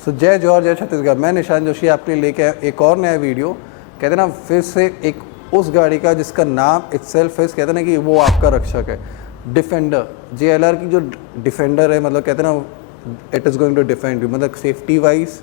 सो जय जौहर जय छत्तीसगढ़। मैं निशान जोशी आपके लिए लेके आया एक और नया वीडियो। कहते हैं ना फिर से एक उस गाड़ी का जिसका नाम इटसेल्फ है, कहते हैं ना कि वो आपका रक्षक है। डिफेंडर JLR की जो डिफेंडर है, मतलब कहते हैं ना it is going to defend you, मतलब safety wise,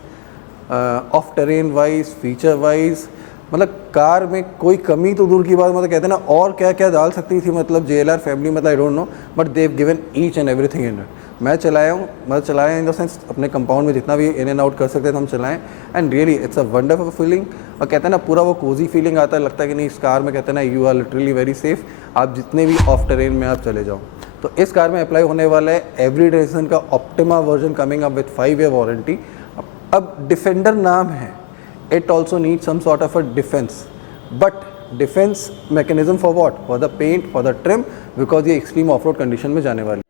off terrain wise, feature wise, मतलब कार में कोई कमी तो दूर की बात, मतलब कहते हैं ना और क्या क्या डाल सकती थी मतलब JLR फैमिली, मतलब I don't know, but they've given each and everything in it. मैं चलाया हूँ, मतलब चलाया इन द सेंस अपने कंपाउंड में जितना भी इन एंड आउट कर सकते थे हम चलाएं, and really it's a wonderful feeling. और कहते हैं ना पूरा वो कोजी फीलिंग आता है, लगता है कि नहीं इस कार में कहते हैं ना you are literally very safe, आप जितने भी ऑफ टेरेन में आप चले जाओ। तो इस कार में अप्लाई होने वाला है एवरी डिसीजन का optima version coming up with 5 year warranty. अब डिफेंडर नाम है, it also need some sort of a defence, but defence mechanism for what, for the paint, for the trim, because ये extreme off road condition में जाने वाली।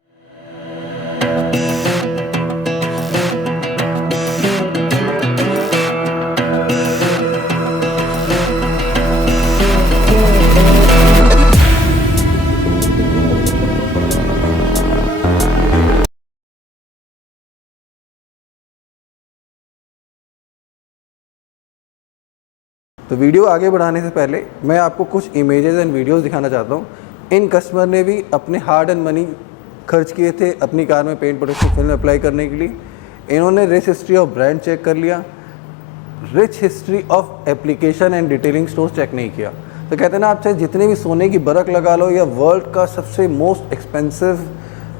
तो video आगे बढ़ाने से पहले मैं आपको कुछ इमेजेस एंड वीडियोस दिखाना चाहता हूँ। इन कस्टमर ने भी अपने हार्ड एंड मनी खर्च किए थे अपनी कार में पेंट प्रोटेक्शन फिल्म अप्लाई करने के लिए। इन्होंने rich history of brand check कर लिया, rich history of application and detailing store check नहीं किया। तो कहते हैं ना आप चाहे जितने भी सोने की बरक लगा लो या वर्ल्ड का सबसे most expensive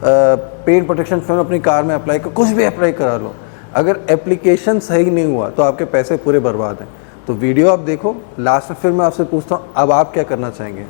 paint protection film अपनी कार में अप्लाई कर, कुछ भी अप्लाई करा लो, अगर एप्लीकेशन सही नहीं हुआ तो आपके पैसे पूरे बर्बाद हैं। तो वीडियो आप देखो, लास्ट में फिर मैं आपसे पूछता हूँ अब आप क्या करना चाहेंगे।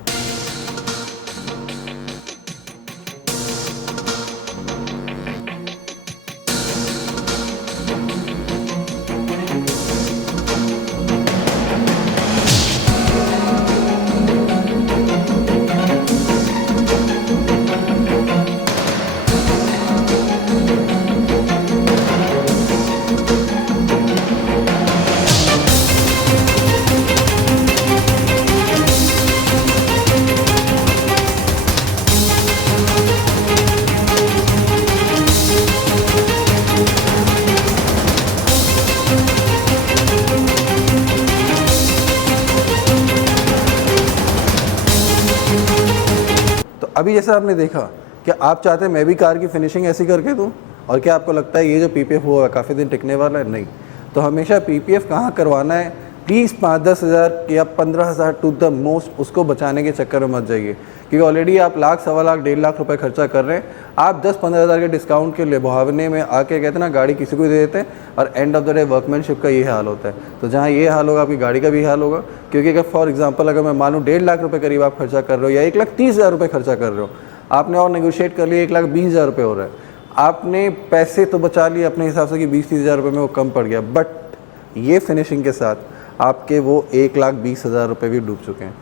अभी जैसा आपने देखा, क्या आप चाहते हैं मैं भी कार की फिनिशिंग ऐसी करके दूं? और क्या आपको लगता है ये जो PPF हुआ है काफ़ी दिन टिकने वाला है? नहीं। तो हमेशा PPF कहाँ करवाना है, प्लीज़ 5-10 हज़ार या 15 हज़ार टू द मोस्ट, उसको बचाने के चक्कर में मत जाइए, क्योंकि ऑलरेडी आप लाख, सवा लाख, 1.5 लाख रुपए खर्चा कर रहे हैं। आप 10-15 हज़ार के डिस्काउंट के लुभावने में आके कहते हैं ना गाड़ी किसी को दे देते हैं, और end of the day workmanship का ये हाल होता है। तो जहाँ ये हाल होगा आपकी गाड़ी का भी हाल होगा, क्योंकि अगर फॉर एग्जाम्पल अगर मैं मानूँ 1.5 लाख रुपये करीब आप खर्चा कर रहे हो या 1,30,000 रुपये खर्चा कर रहे हो, आपने और नेगोशिएट कर लिया 1,20,000 रुपये हो रहा है, आपने पैसे तो बचा लिए अपने हिसाब से कि 20-30 हज़ार रुपये में वो कम पड़ गया, बट ये फिनिशिंग के साथ आपके वो 1,20,000 रुपये भी डूब चुके हैं।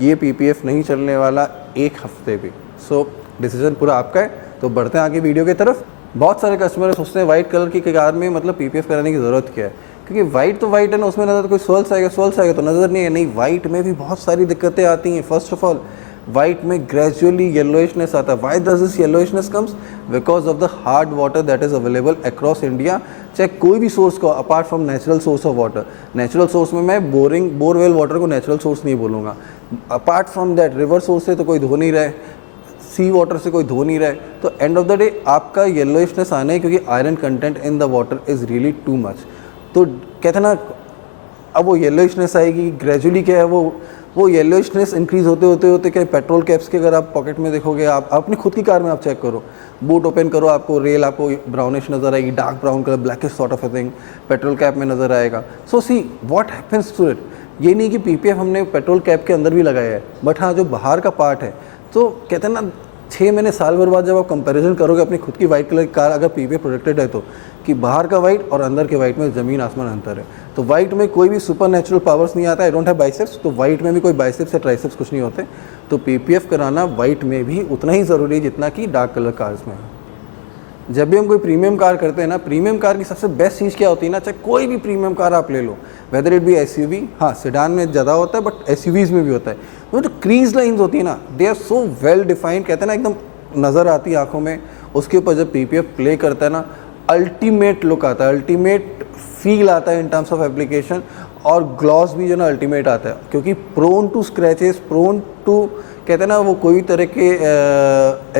ये PPF नहीं चलने वाला एक हफ्ते भी। सो डिसीजन पूरा आपका है। तो बढ़ते हैं आगे वीडियो की तरफ। बहुत सारे कस्टमर सोचते हैं वाइट कलर की कार में मतलब PPF कराने की ज़रूरत क्या है, क्योंकि वाइट तो वाइट है ना, उसमें नज़र कोई स्वर्ल्स आएगा तो नज़र नहीं है। नहीं, वाइट में भी बहुत सारी दिक्कतें आती हैं। फर्स्ट ऑफ ऑल वाइट में ग्रेजुअली येलोइशनेस आता है। Why does this yellowishness comes? Because of the hard water that is available across India, चाहे कोई भी सोर्स को, apart from natural source of water. Natural source में मैं बोरवेल वाटर को नेचुरल सोर्स नहीं बोलूँगा। Apart from that river source से तो कोई धो नहीं रहा है, सी वाटर से कोई धो नहीं रहा है, तो एंड ऑफ द डे आपका येलोइशनेस आना है, क्योंकि iron content in the water is really too much. तो कहते हैं ना अब वो येलोइशनेस आएगी ग्रेजुअली। क्या है वो येलोइशनेस इंक्रीज होते क्या, पेट्रोल कैप्स के अगर आप पॉकेट में देखोगे, आप अपनी खुद की कार में आप चेक करो, बूट ओपन करो, आपको रेल आपको ब्राउनिश नज़र आएगी, dark brown colour, blackish sort of a thing petrol cap में नज़र आएगा। So see what happens to it. ये नहीं कि PPF हमने पेट्रोल कैप के अंदर भी लगाया है, बट हाँ जो बाहर का पार्ट है, तो कहते हैं ना 6 महीने साल भर बाद जब आप कंपैरिजन करोगे अपनी खुद की वाइट कलर की कार अगर PPF प्रोटेक्टेड है, तो कि बाहर का वाइट और अंदर के वाइट में ज़मीन आसमान अंतर है। तो वाइट में कोई भी सुपर नेचुरल पावर्स नहीं आता। आई डोंट हैव बाइसेप्स, तो वाइट में भी कोई बाइसेप्स या ट्राइसेप्स कुछ नहीं होते। तो PPF कराना वाइट में भी उतना ही ज़रूरी है जितना कि डार्क कलर कार्स में है। जब भी हम कोई प्रीमियम कार करते हैं ना, प्रीमियम कार की सबसे बेस्ट चीज़ क्या होती है ना, चाहे कोई भी प्रीमियम कार आप ले लो, वेदर इट बी SUV, हाँ सेडान में ज़्यादा होता है बट SUVs में भी होता है, वो जो क्रीज लाइंस होती है ना, they are so well defined, कहते हैं ना एकदम नज़र आती है आँखों में। उसके ऊपर जब PPF प्ले करता है ना, अल्टीमेट लुक आता है, अल्टीमेट फील आता है इन टर्म्स ऑफ एप्लीकेशन, और ग्लॉस भी जो ना अल्टीमेट आता है, क्योंकि prone to scratches, prone to कहते हैं ना वो कोई तरह के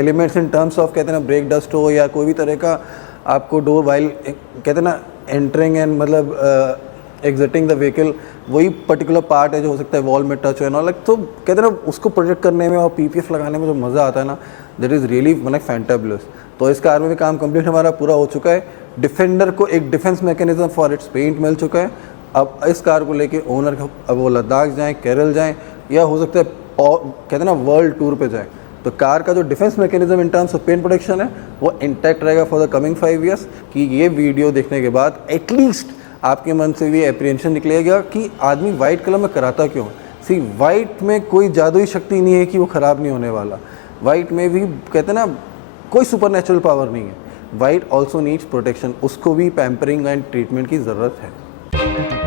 एलिमेंट्स इन टर्म्स ऑफ कहते हैं ना ब्रेक डस्ट हो, या कोई भी तरह का आपको डोर वाइल कहते हैं ना एंटरिंग एंड मतलब एग्जिटिंग द व्हीकल, वही पर्टिकुलर पार्ट है जो हो सकता है वॉल में टच हो ना, लाइक तो कहते हैं ना उसको प्रोटेक्ट करने में और पीपीएफ लगाने में जो मज़ा आता है ना, दैट इज़ रियली मतलब फैंटाबुलस। तो इस कार में भी काम कंप्लीट हमारा पूरा हो चुका है। डिफेंडर को एक defence mechanism for its paint मिल चुका है। अब इस कार को लेके ओनर को अब वो लद्दाख जाएँ, केरल जाएँ, या हो सकता है और कहते हैं ना वर्ल्ड टूर पे जाए, तो कार का जो defence mechanism in terms of paint protection है वो इंटैक्ट रहेगा फॉर द कमिंग 5 ईयर्स। कि ये वीडियो देखने के बाद एटलीस्ट आपके मन से भी एप्रीहेंशन निकलेगा कि आदमी वाइट कलर में कराता क्यों। सी वाइट में कोई जादुई शक्ति नहीं है कि वो ख़राब नहीं होने वाला। वाइट में भी कहते हैं ना कोई सुपर नेचुरल पावर नहीं है। वाइट ऑल्सो नीड्स प्रोटेक्शन, उसको भी पैम्परिंग एंड ट्रीटमेंट की ज़रूरत है।